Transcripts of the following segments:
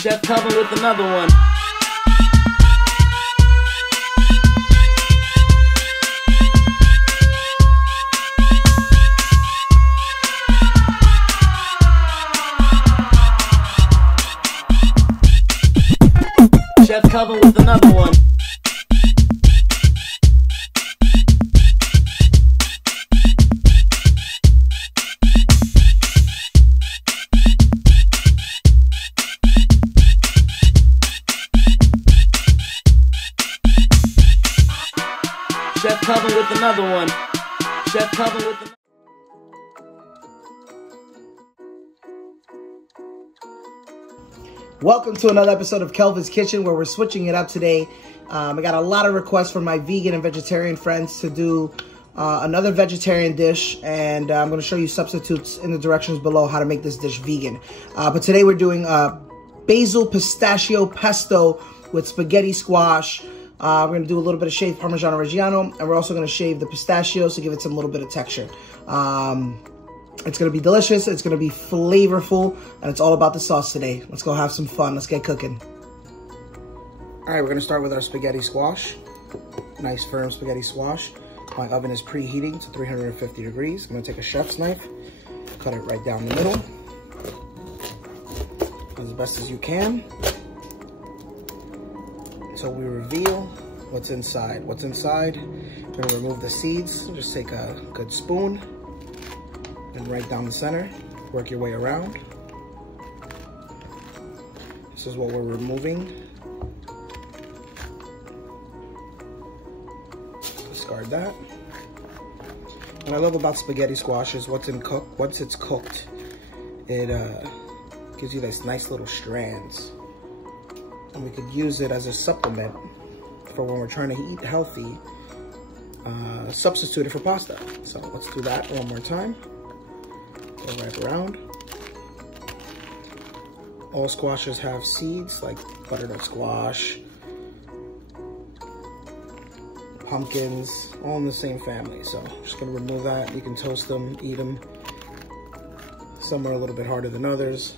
Chef Kelvin with another one. Chef Kelvin with another one. Chef Kelvin with another one. Chef Kelvin with another. Welcome to another episode of Kelvin's Kitchen, where we're switching it up today. I got a lot of requests from my vegan and vegetarian friends to do another vegetarian dish, and I'm going to show you substitutes in the directions below how to make this dish vegan. But today we're doing basil pistachio pesto with spaghetti squash. We're going to do a little bit of shaved Parmesan Reggiano, and we're also going to shave the pistachios to give it some little bit of texture. It's going to be delicious, it's going to be flavorful, and it's all about the sauce today. Let's go have some fun. Let's get cooking. All right, we're going to start with our spaghetti squash. Nice firm spaghetti squash. My oven is preheating to 350 degrees. I'm going to take a chef's knife, cut it right down the middle as best as you can. So we reveal what's inside. What's inside, we're going to remove the seeds. Just take a good spoon and right down the center, work your way around. This is what we're removing. Discard that. What I love about spaghetti squash is once it's cooked, it gives you these nice little strands. And we could use it as a supplement for when we're trying to eat healthy, substitute it for pasta. So let's do that one more time. Go right around. All squashes have seeds, like butternut squash, pumpkins, all in the same family. So I'm just gonna remove that. You can toast them, eat them. Some are a little bit harder than others.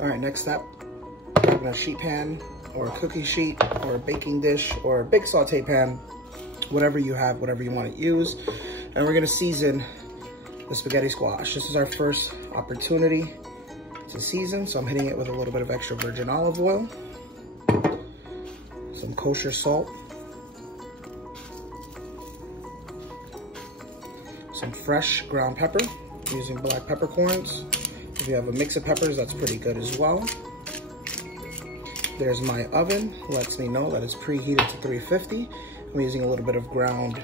All right, next step, grabbing a sheet pan or a cookie sheet or a baking dish or a big saute pan, whatever you have, whatever you want to use. And we're gonna season the spaghetti squash. This is our first opportunity to season, so I'm hitting it with a little bit of extra virgin olive oil, some kosher salt, some fresh ground pepper, using black peppercorns. If you have a mix of peppers, that's pretty good as well. There's my oven, lets me know that it's preheated to 350. I'm using a little bit of ground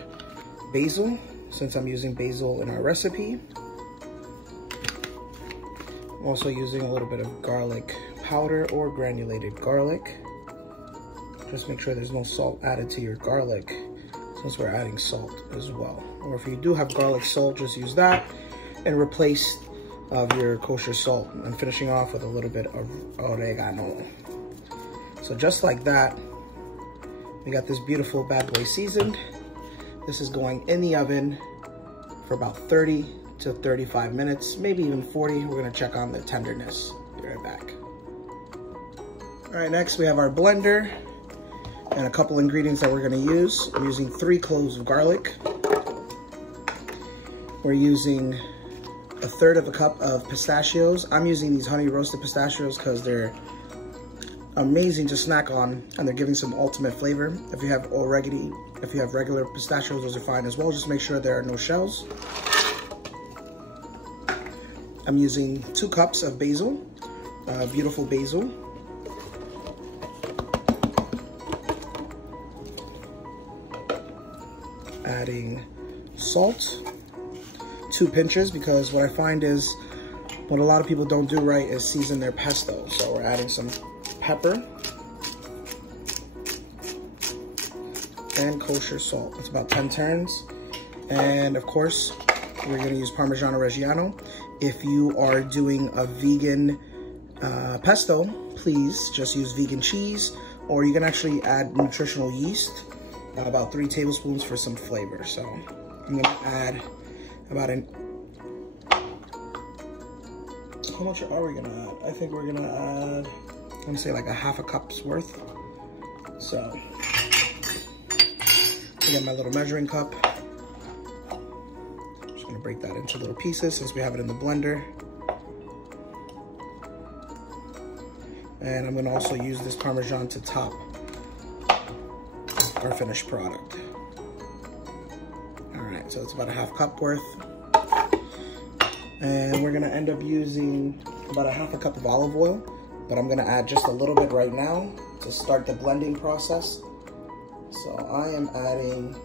basil, since I'm using basil in our recipe. I'm also using a little bit of garlic powder or granulated garlic. Just make sure there's no salt added to your garlic, since we're adding salt as well. Or if you do have garlic salt, just use that and replace of your kosher salt. And finishing off with a little bit of oregano. So just like that, we got this beautiful bad boy seasoned. This is going in the oven for about 30 to 35 minutes, maybe even 40. We're gonna check on the tenderness. Be right back. All right, next we have our blender and a couple ingredients that we're gonna use. I'm using 3 cloves of garlic. We're using 1/3 of a cup of pistachios. I'm using these honey roasted pistachios because they're amazing to snack on and they're giving some ultimate flavor. If you have regular pistachios, those are fine as well. Just make sure there are no shells. I'm using 2 cups of basil, beautiful basil. Adding salt. 2 pinches, because what I find is what a lot of people don't do right is season their pesto. So we're adding some pepper and kosher salt. It's about 10 turns. And of course, we're gonna use Parmesan Reggiano. If you are doing a vegan pesto, please just use vegan cheese, or you can actually add nutritional yeast, about 3 tablespoons for some flavor. So I'm gonna add about How much are we gonna add? I think we're gonna add, I'm gonna say like a half a cup's worth. So, I got my little measuring cup. I'm just gonna break that into little pieces since we have it in the blender. And I'm gonna also use this Parmesan to top our finished product. All right, so it's about a half cup worth. And we're gonna end up using about a half a cup of olive oil, but I'm gonna add just a little bit right now to start the blending process. So I am adding,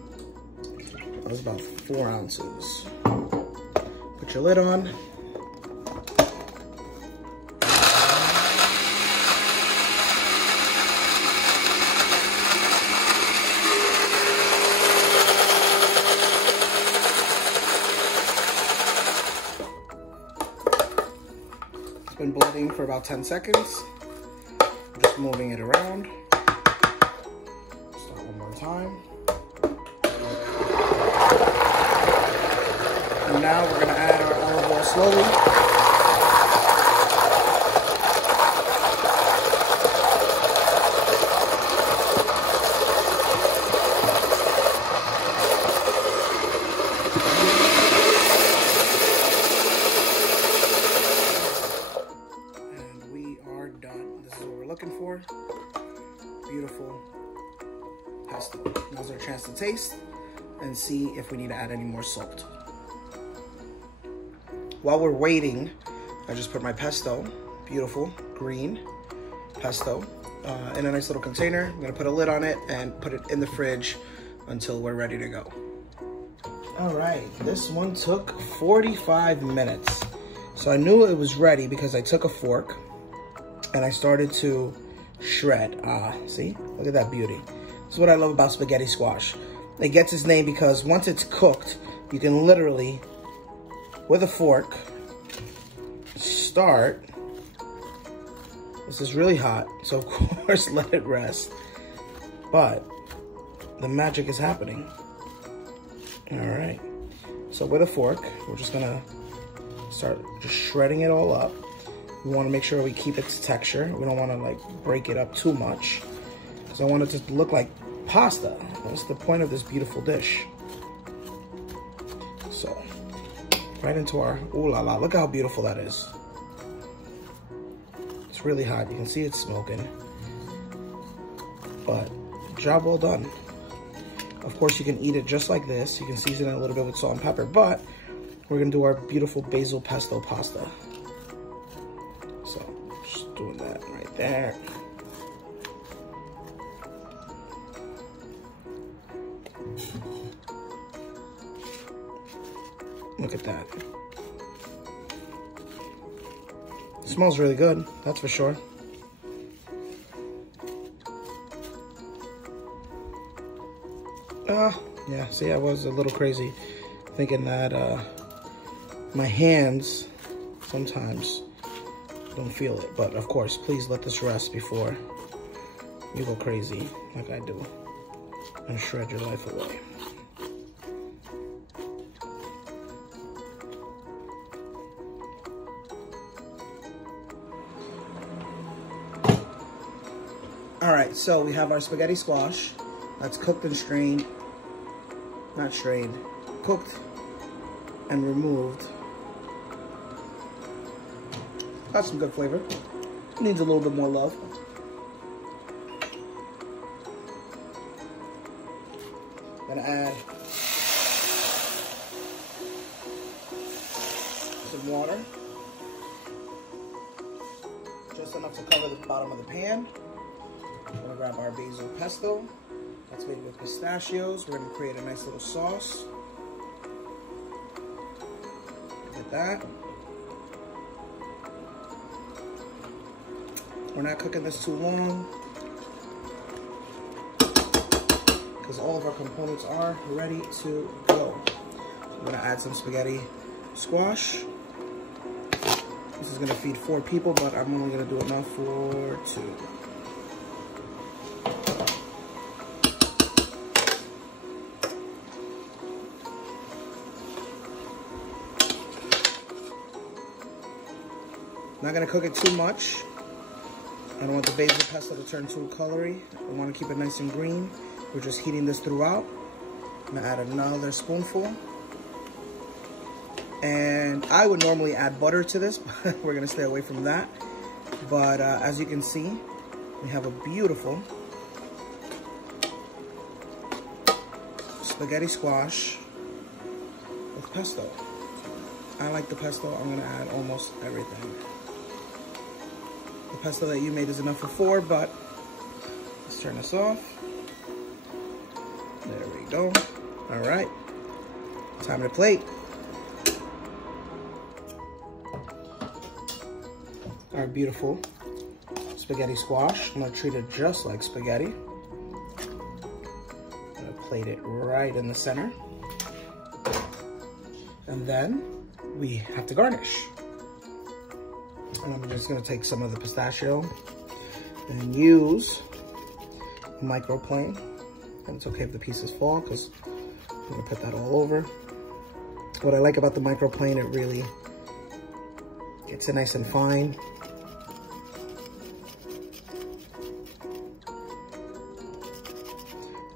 that was about 4 ounces. Put your lid on. Been blending for about 10 seconds. Just moving it around. Start one more time. And now we're gonna add our olive oil slowly. Looking for beautiful pesto. Now's our chance to taste and see if we need to add any more salt. While we're waiting, I just put my pesto, beautiful green pesto, in a nice little container. I'm gonna put a lid on it and put it in the fridge until we're ready to go. All right, this one took 45 minutes. So I knew it was ready because I took a fork and I started to shred. See? Look at that beauty. This is what I love about spaghetti squash. It gets its name because once it's cooked, you can literally, with a fork, start. This is really hot, so of course let it rest. But the magic is happening. All right. So with a fork, we're just gonna start just shredding it all up. We want to make sure we keep its texture. We don't want to like break it up too much because I want it to look like pasta. That's the point of this beautiful dish. So right into our, ooh la la, look how beautiful that is. It's really hot. You can see it's smoking, but job well done. Of course, you can eat it just like this. You can season it a little bit with salt and pepper, but we're gonna do our beautiful basil pesto pasta. So just doing that right there. Look at that. It smells really good, that's for sure. Yeah, see, I was a little crazy thinking that my hands sometimes don't feel it, but of course, please let this rest before you go crazy like I do and shred your life away. All right, so we have our spaghetti squash that's cooked and strained, not strained, cooked and removed. Got some good flavor. Needs a little bit more love. Gonna add some water, just enough to cover the bottom of the pan. We're gonna grab our basil pesto that's made with pistachios. We're gonna create a nice little sauce. Look at that. We're not cooking this too long because all of our components are ready to go. So I'm gonna add some spaghetti squash. This is gonna feed 4 people, but I'm only gonna do enough for 2. not gonna cook it too much. I don't want the basil pesto to turn too colory. I want to keep it nice and green. We're just heating this throughout. I'm gonna add another spoonful. And I would normally add butter to this, but we're gonna stay away from that. But as you can see, we have a beautiful spaghetti squash with pesto. I like the pesto. I'm gonna add almost everything. The pesto that you made is enough for 4, but let's turn this off. There we go. All right, time to plate. Our beautiful spaghetti squash. I'm gonna treat it just like spaghetti. I'm gonna plate it right in the center. And then we have to garnish. And I'm just gonna take some of the pistachio and use a microplane. And it's okay if the pieces fall because I'm gonna put that all over. What I like about the microplane, it really gets it nice and fine.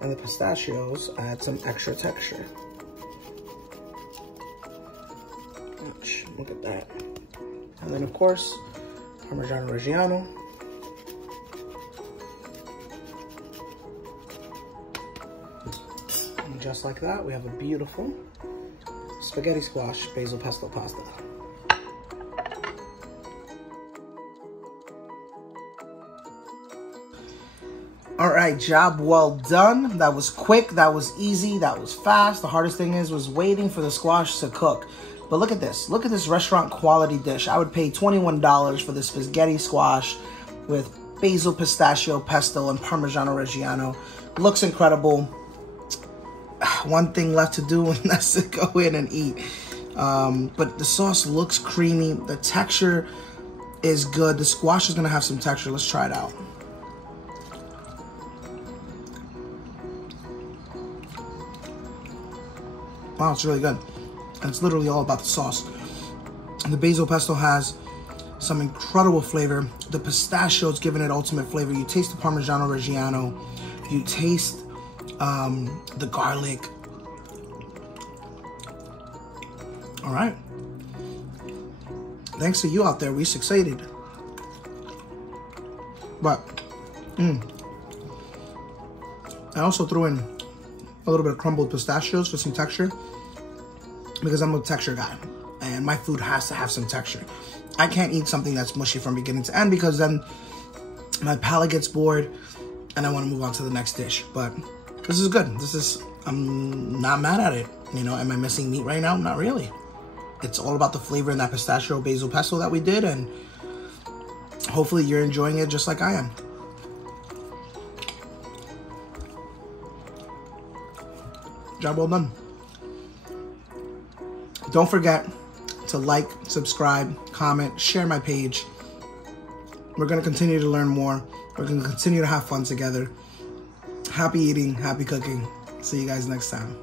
And the pistachios add some extra texture. Ouch, look at that. And then of course, Parmigiano Reggiano. And just like that, we have a beautiful spaghetti squash basil pesto pasta. All right, job well done. That was quick, that was easy, that was fast. The hardest thing was waiting for the squash to cook. But look at this restaurant quality dish. I would pay $21 for this spaghetti squash with basil pistachio pesto and Parmigiano Reggiano. Looks incredible. One thing left to do, and that's to go in and eat. But the sauce looks creamy. The texture is good. The squash is gonna have some texture. Let's try it out. Wow, it's really good. And it's literally all about the sauce. And the basil pesto has some incredible flavor. The pistachio is giving it ultimate flavor. You taste the Parmigiano Reggiano. You taste the garlic. All right. Thanks to you out there, we succeeded. But, I also threw in a little bit of crumbled pistachios for some texture because I'm a texture guy and my food has to have some texture. I can't eat something that's mushy from beginning to end because then my palate gets bored and I want to move on to the next dish. But this is good. I'm not mad at it. You know, am I missing meat right now? Not really. It's all about the flavor in that pistachio basil pesto that we did, and hopefully you're enjoying it just like I am. Job well done. Don't forget to like, subscribe, comment, share my page. We're going to continue to learn more. We're going to continue to have fun together. Happy eating, happy cooking. See you guys next time.